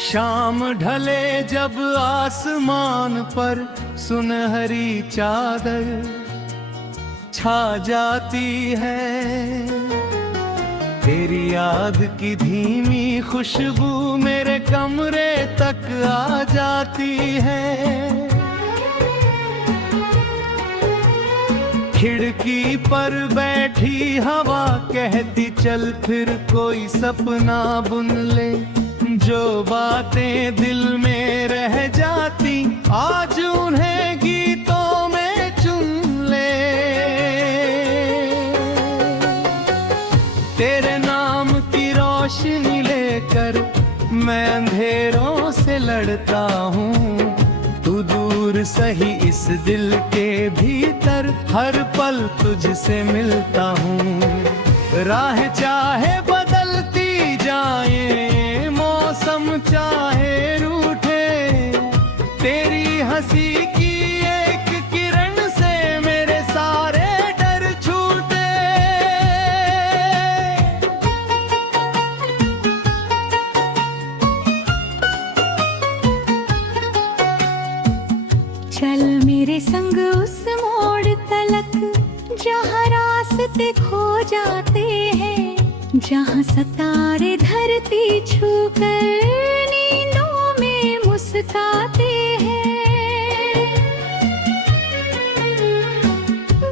शाम ढले जब आसमान पर सुनहरी चादर छा जाती है, तेरी याद की धीमी खुशबू मेरे कमरे तक आ जाती है। खिड़की पर बैठी हवा कहती चल फिर कोई सपना बुन ले, जो बातें दिल में रह जाती आज उन्हें गीतों में चुन ले। तेरे नाम की रोशनी लेकर मैं अंधेरों से लड़ता हूँ, तू दूर सही इस दिल के भीतर हर पल तुझसे मिलता हूँ। राह चाहे बदलती जाए, मौसम चाहे रूठे, तेरी हंसी की एक किरण से मेरे सारे डर छूटे। चल मेरे संग उस मोड़ तलक जहाँ रास्ते खो जाते हैं, जहाँ सितारे धरती छूकर नींदों में मुस्काते हैं।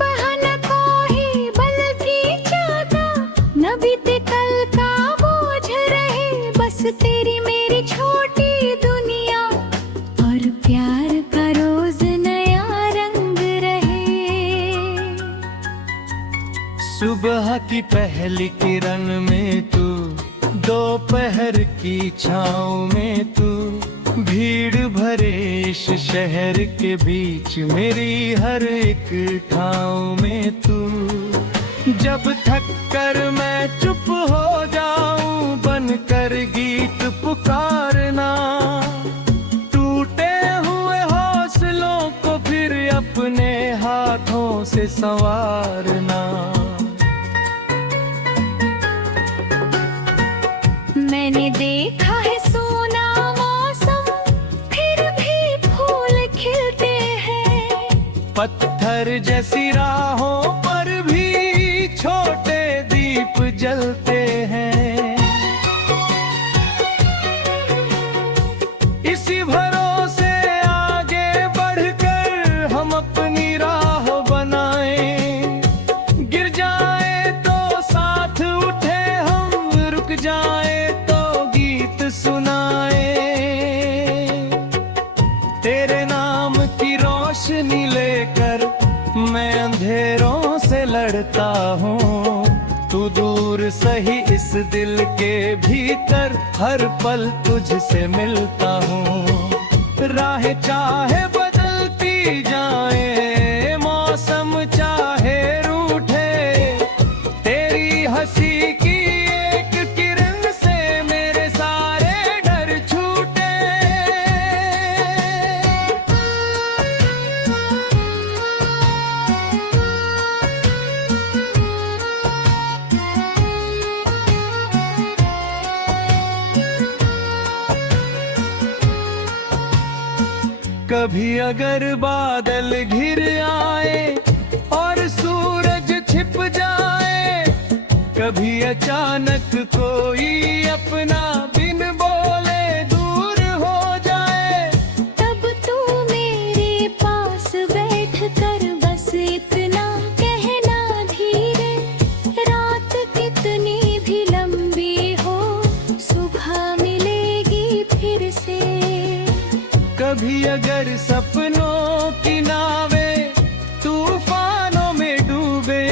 बहन को ही बल्कि ज्यादा न बीते कल का बोझ रहे, बस तेरी मेरी छोटी दुनिया और प्यार का रोज नया रंग रहे। सुबह की पहली किरण में तू, दोपहर की छाँव में तू, भीड़ भरे इस शहर के बीच मेरी हर एक ठाव में तू। जब थक कर मैं चुप हो जाऊं बनकर गीत पुकारना, टूटे हुए हौसलों को फिर अपने हाथों से संवारना। मैंने देखा है सोना मौसम फिर भी फूल खिलते हैं, पत्थर जैसी राहों पर भी छोटे दीप जलते हैं। इसी भरोसे आगे बढ़कर हम अपनी राह बनाएं, गिर जाए तो साथ उठे हम, रुक जाए तो गीत सुनाए। तेरे नाम की रोशनी लेकर मैं अंधेरों से लड़ता हूँ, तू दूर सही इस दिल के भीतर हर पल तुझसे मिलता हूँ। राह चाहे बदलती जाए, मौसम चाहे रूठे, तेरी हंसी की एक किरण से मेरे सारे डर छूटे। कभी अगर बादल घिर आए और सूरज छिप जाए, कभी अचानक कोई अपना बिन बोले दूर हो जाए, तब तू मेरे पास बैठ कर बस इतना कहना धीरे, रात कितनी भी लंबी हो सुबह मिलेगी फिर से। कभी अगर सपनों की नावें तूफानों में डूबे,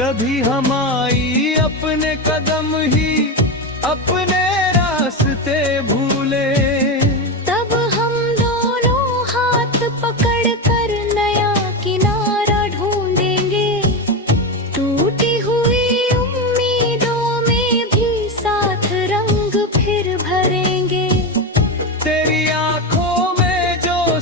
कभी हमारी अपने कदम ही अपने रास्ते भूले, तब हम दोनों हाथ पकड़ कर नया किनारा ढूंढेंगे, टूटी हुई उम्मीदों में भी साथ रंग फिर भरेंगे। तेरी आंखों में जो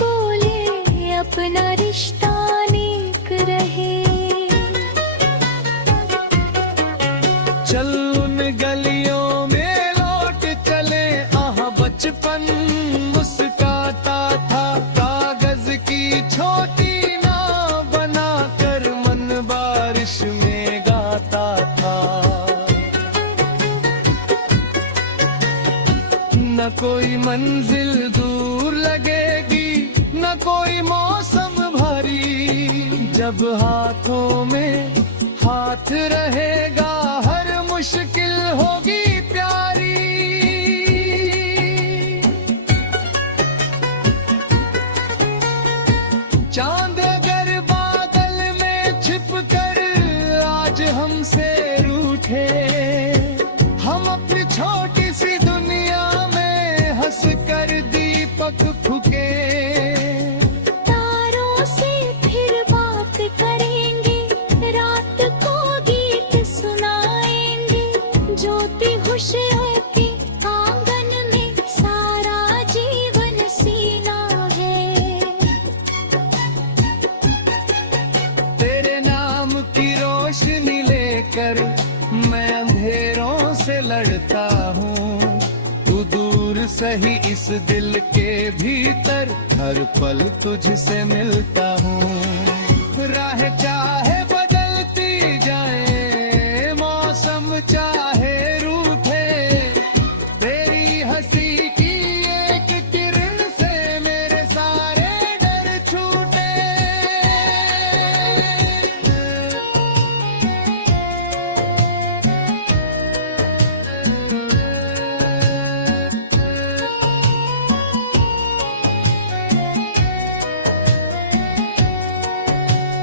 बोले अपना रिश्ता नेक रहे। चल उन गलियों में लौट चले, आह बचपन मुस्काता था। कागज की छोटी नाव बनाकर मन बारिश में गाता था। न कोई मंजिल दूर लगेगी, न कोई मौसम भारी। जब हाथों में हाथ रहेगा, हर मुश्किल होगी प्यारी। चांद अगर बादल में छिप कर आज हमसे रूठे, हम अपनी छोटी सी दुनिया में हंस कर दीपक फूके। तारों से फिर बात करेंगे, रात को गीत सुनाएंगे। ज्योति खुशियों के आंगन में सारा जीवन सीना है। तेरे नाम की रोशनी लेकर मैं अंधेरों से लड़ता हूँ। तू दूर सही इस दिल के भीतर हर पल तुझसे मिलता हूँ। राह चाहे बदलती जाए, मौसम चाहे रूठे, तेरी हंसी की एक किरण से मेरे सारे डर छूटे।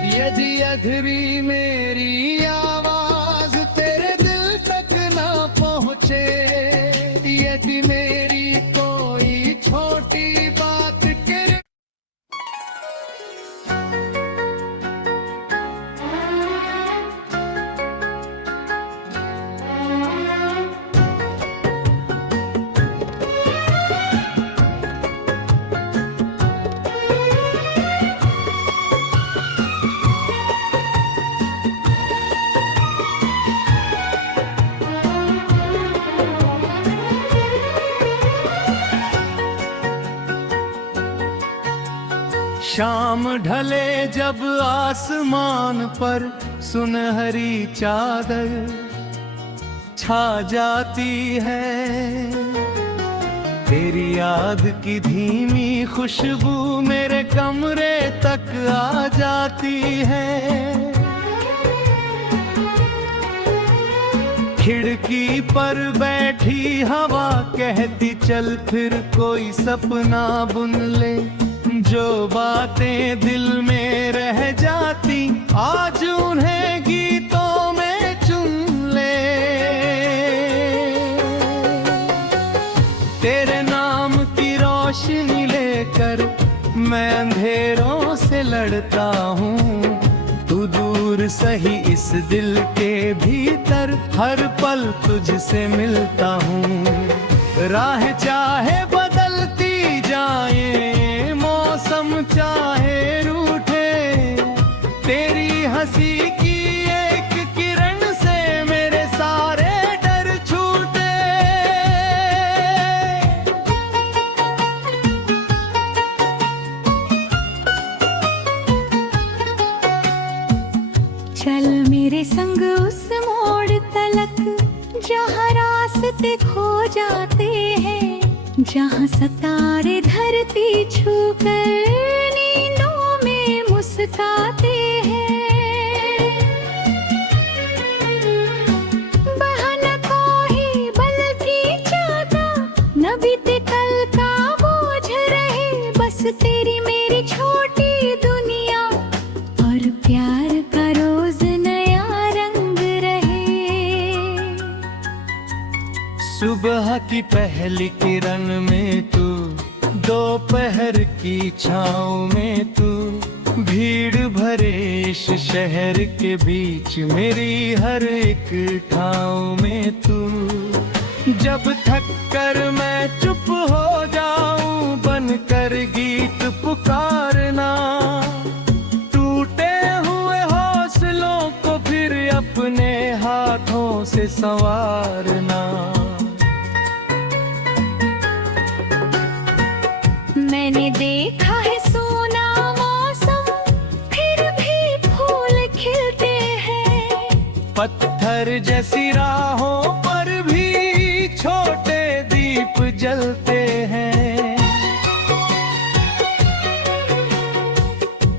यदि अधरी मेरी आवाज तेरे दिल तक ना पहुँचे, यदि मेरी कोई छोटी बात के शाम ढले जब आसमान पर सुनहरी चादर छा जाती है। तेरी याद की धीमी खुशबू मेरे कमरे तक आ जाती है। खिड़की पर बैठी हवा कहती चल फिर कोई सपना बुन ले। जो बातें दिल में रह जाती आज उन्हें गीतों में चुन ले। तेरे नाम की रोशनी लेकर मैं अंधेरों से लड़ता हूँ। तू दूर सही इस दिल के भीतर हर पल तुझसे मिलता हूँ। राह चाहे बदलती जाए, मौसम चाहे रूठे, तेरी हंसी की एक किरण से मेरे सारे डर छूटे। चल मेरे संग उस मोड़ तलक जहाँ रास्ते खो जाते हैं। जहाँ सितारे धरती छूकर नींदों में मुस्काते हैं। बहन को ही बल्कि ज्यादा न बीते कल का बोझ रहे। बस तेरी मेरी छोटी दुनिया और प्यार का रोज नया रंग रहे। सुबह की पहली किरण में तू, दोपहर की छाँव में तू, भीड़ भरे इस शहर के बीच मेरी हर एक ठाव में तू। जब थक कर मैं चुप हो जाऊं, बनकर गीत पुकारना। टूटे हुए हौसलों को फिर अपने हाथों से संवारना। मैंने देखा है सोना मौसम, फिर भी फूल खिलते हैं। पत्थर जैसी राहों पर भी छोटे दीप जलते हैं।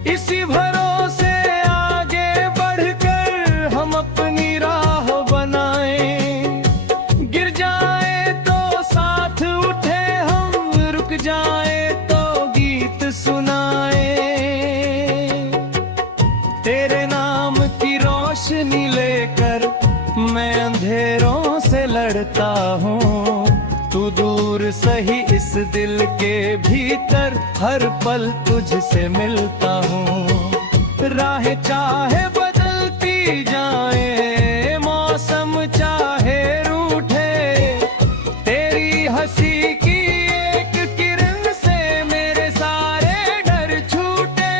इसी भरोसे आगे बढ़कर हम अपनी राह बनाएं। गिर जाए तो साथ उठे हम, रुक जाए तो गीत सुनाए। तेरे नाम की रोशनी लेकर मैं अंधेरों से लड़ता हूँ। तू दूर सही इस दिल के भीतर हर पल तुझसे मिलता हूँ। राह चाहे बदलती जाए, मौसम चाहे रूठे, तेरी हंसी की एक किरण से मेरे सारे डर छूटे।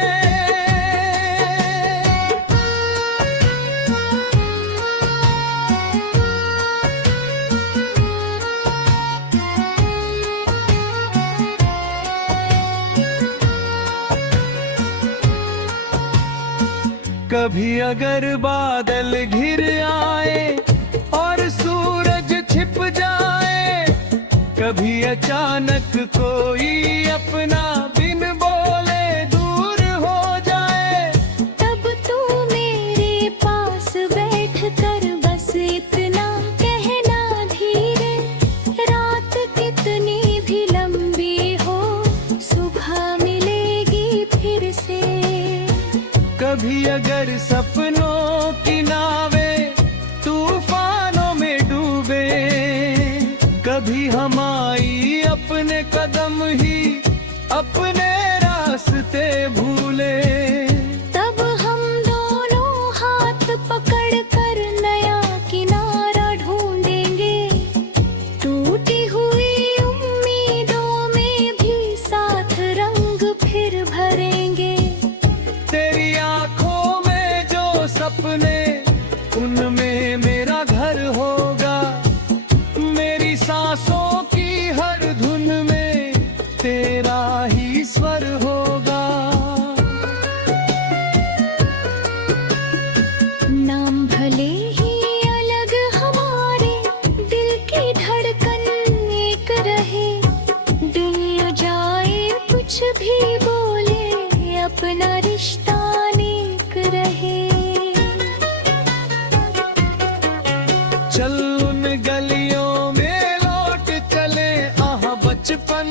कभी अगर बादल घिर आए और सूरज छिप जाए, कभी अचानक कोई अपना बिन बोले दूर हो जाए, तब तू मेरे पास बैठ कर बस इतना कहना धीरे, रात कितनी भी लंबी हो सुबह मिलेगी फिर से। कभी अगर सपनों की नावें तूफानों में डूबे, कभी हम आई अपने कदम ही अपने रास्ते भूले, तब हम दोनों हाथ पकड़ कर नया किनारा ढूंढेंगे। टूटी हुई उम्मीदों में भी साथ रंग फिर भरेंगे। तेरी आंखों में जो सपने, उनमें मेरा घर होगा। मेरी सांसों की हर धुन में तेरा ही स्वर होगा। नाम भले ही अलग हमारे, दिल की धड़कन एक रहे। दुनिया जाए कुछ भी बोले, अपना रिश्ता नेक रहे। चल उन गलियों में लौट चले, आहा बचपन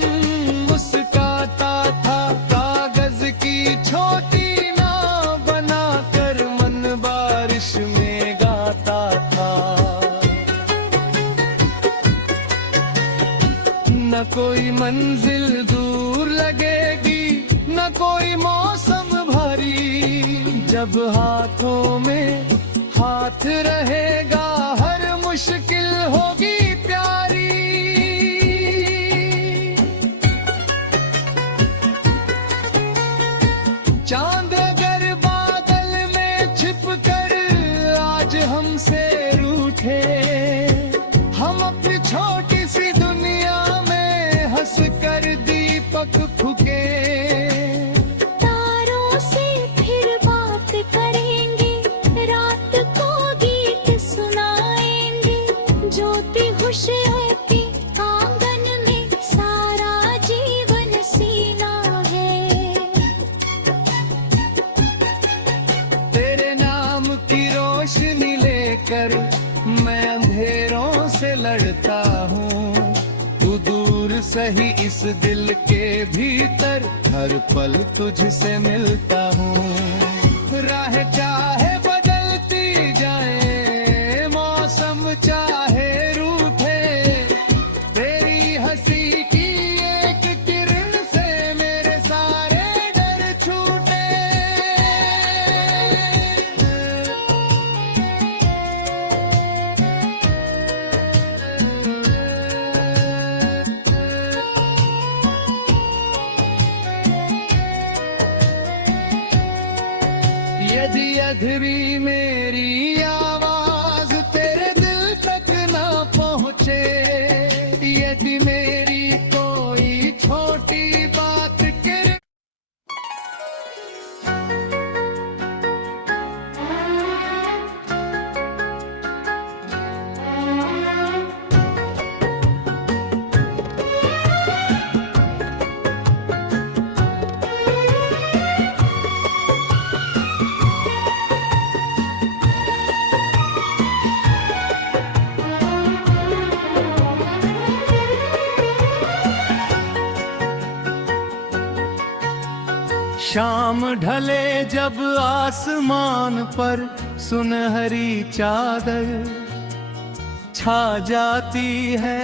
मुस्काता था। कागज की छोटी नाव बनाकर मन बारिश में गाता था। न कोई मंजिल दूर लगेगी, न कोई मौसम भारी, जब हाथों में हाथ रहेगा हर मुश्किल होगी प्यारी। चांद अगर बादल में छिप कर आज हमसे रूठे, हम अपनी छोटी सी दुनिया में हंस कर दीपक फूके। तारों से फिर बात करेंगे, रात को गीत सुनाएंगे। ज्योति खुशियों की आंगन में सारा जीवन सीना है। तेरे नाम की रोशनी लेकर मैं अंधेरों से लड़ता हूँ। तू दूर सही इस दिल के भीतर हर पल तुझसे मिलता हूँ। राह चाहे बदलती जाए, मौसम चाहे रूठे, तेरी हंसी की एक किरण से मेरे सारे डर छूटे। यदि अधरी मेरी आवाज तेरे दिल तक ना पहुँचे, यदि मेरी कोई छोटी बात के शाम ढले जब आसमान पर सुनहरी चादर छा जाती है,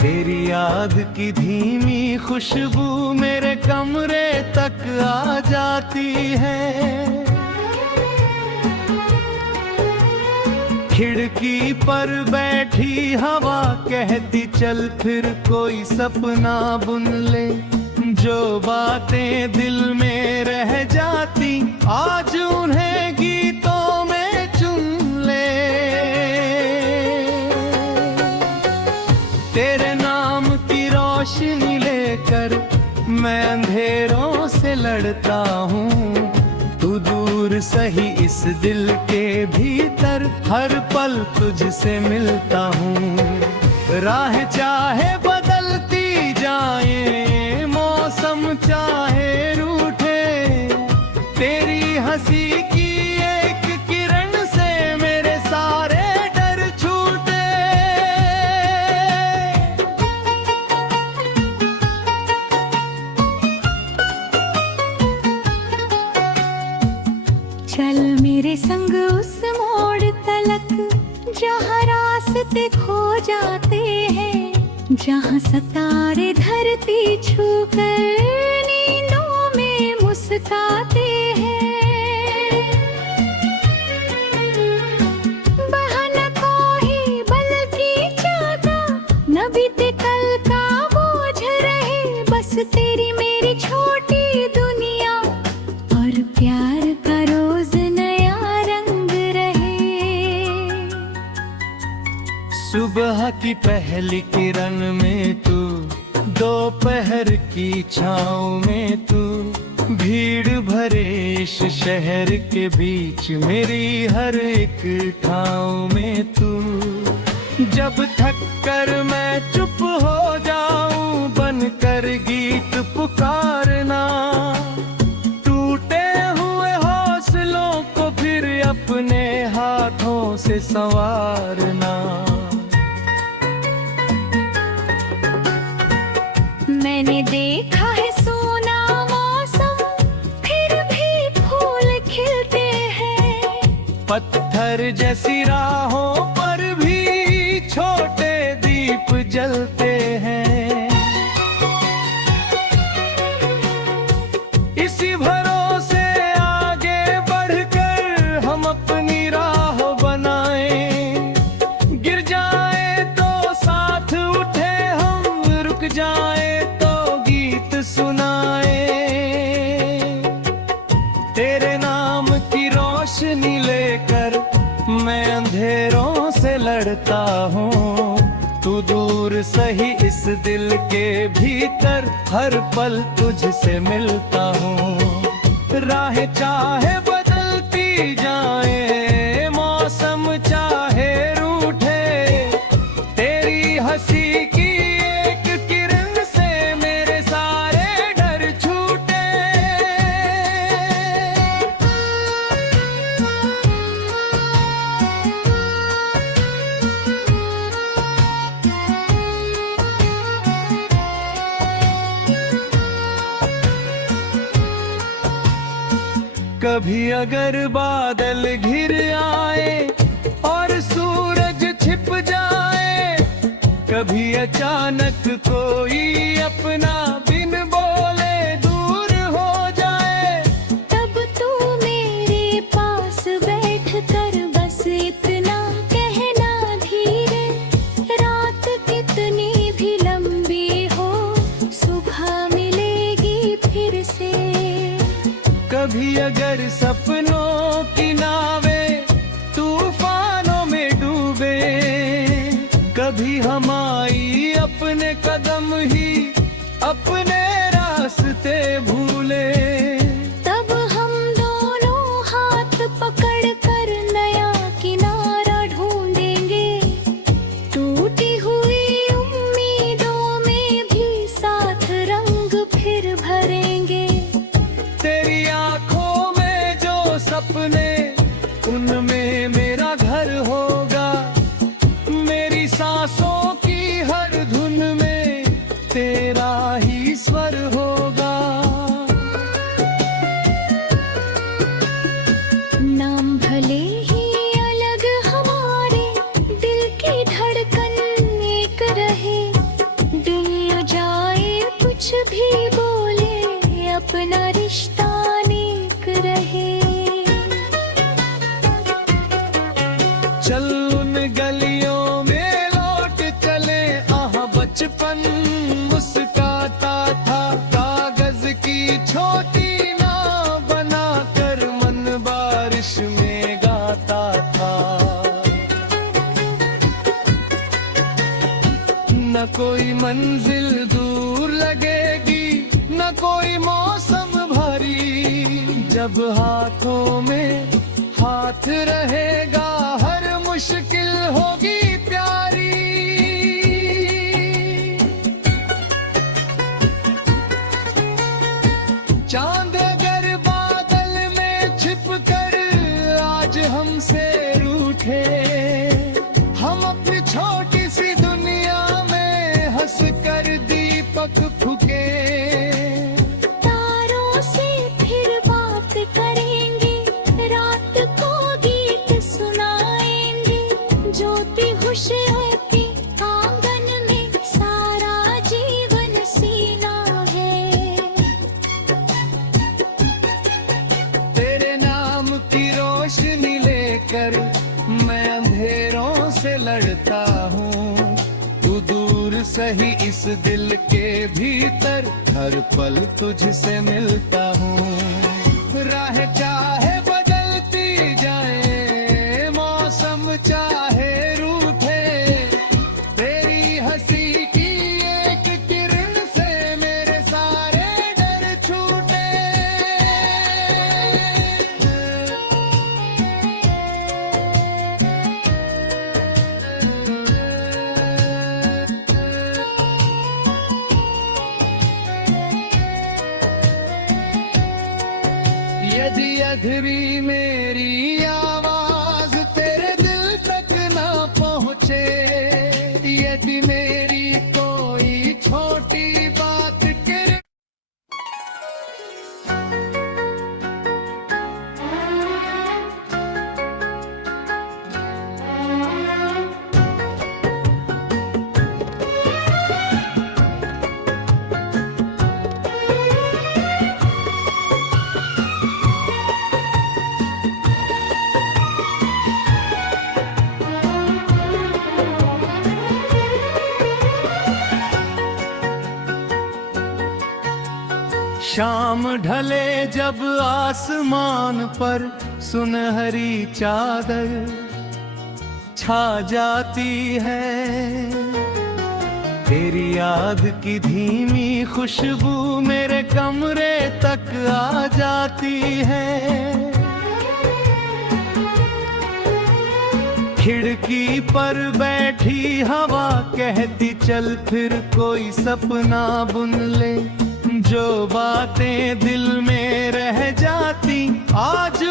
तेरी याद की धीमी खुशबू मेरे कमरे तक आ जाती है। खिड़की पर बैठी हवा कहती चल फिर कोई सपना बुन ले, जो बातें दिल में रह जाती आज उन्हें गीतों में चुन ले। तेरे नाम की रोशनी लेकर मैं अंधेरों से लड़ता हूँ, तू दूर सही इस दिल के भीतर हर पल तुझसे मिलता हूँ। राह चाहे बदलती जाए, मौसम चाहे रूठे, तेरी हंसी की एक किरण से मेरे सारे डर छूटे। चल मेरे संग उस मोड़ तलक जहाँ रास्ते खो जाते हैं, जहाँ सितारे धरती छूकर नींदों में मुस्काते हैं। बहाना कोई बल्कि चाहता न बीते कल का बोझ रहे, बस तेरी मेरी छोटी दुनिया और प्यार का रोज नया रंग रहे। सुबह की पहली किरण में तू, दोपहर की छाँव में तू, भीड़ भरे इस शहर के बीच मेरी हर एक ठाव में तू। जब थक कर मैं चुप हो जाऊं बनकर गीत पुकारना, टूटे हुए हौसलों को फिर अपने हाथों से संवारना। मैंने देखा है सोना मौसम फिर भी फूल खिलते हैं, पत्थर जैसी राहों पर भी छोटे दीप जलते हैं। इसी भरोसे आगे बढ़कर हम अपनी राह बनाएं, गिर जाए तो साथ उठे हम, रुक जाए सुनाए। तेरे नाम की रोशनी लेकर मैं अंधेरों से लड़ता हूँ, तू दूर सही इस दिल के भीतर हर पल तुझसे मिलता हूँ। राह चाहे बदलती जाए, मौसम चाहे रूठे, तेरी हंसी की एक किरण से मेरे सारे डर छूटे। कभी अगर बादल घिर आए और सूरज छिप जाए, कभी अचानक कोई अपना बिन बोले दूर हो जाए, तब तू मेरे पास बैठ कर बस इतना कहना धीरे, रात कितनी भी लंबी हो सुबह मिलेगी फिर से। कभी अगर सपनों की नावें तूफानों में डूबे, कभी हम आई अपने कदम ही अपने रास्ते भूले, तब हम दोनों हाथ पकड़ कर नया किनारा ढूंढेंगे। टूटी हुई उम्मीदों में भी साथ रंग फिर भरेंगे। तेरी आंखों में जो सपने उनमें मेरा घर होगा, मेरी सांसों की हर धुन में तेरा ही स्वर होगा। नाम भले ही अलग हमारे, दिल की धड़कन एक रहे। दुनिया जाए कुछ भी बोले, अपना रिश्ता नेक रहे। चल उन गलियों में लौट चले, बचपन मुस्काता था। कागज की छोटी नाव बनाकर मन बारिश में गाता था। न कोई मंजिल दूर लगेगी, न कोई मौसम भारी, जब हाथों में हाथ रहेगा हर मुश्किल होगी प्यारी। चांद अगर बादल में छिप कर आज हमसे रूठे, हम अपनी छोटी सी दुनिया में हंस कर दीपक फूके। तारों से फिर बात करेंगे, रात को गीत सुनाएंगे। ज्योति होशियार के आंगन में सारा जीवन सीना है। तेरे नाम की रोशनी लेकर मैं अंधेरों से लड़ता हूँ। तू दूर सही इस दिल के भीतर हर पल तुझसे मिलता हूँ। राह चाहे बदलती जाए, मौसम चाहे रूठे, तेरी हंसी की एक किरण से मेरे सारे डर छूटे। यदि अधरी मेरी आवाज तेरे दिल तक ना पहुँचे, यदि मेरी कोई छोटी बात के शाम ढले जब आसमान पर सुनहरी चादर छा जाती है, तेरी याद की धीमी खुशबू मेरे कमरे तक आ जाती है। खिड़की पर बैठी हवा कहती चल फिर कोई सपना बुन ले। जो बातें दिल में रह जाती आज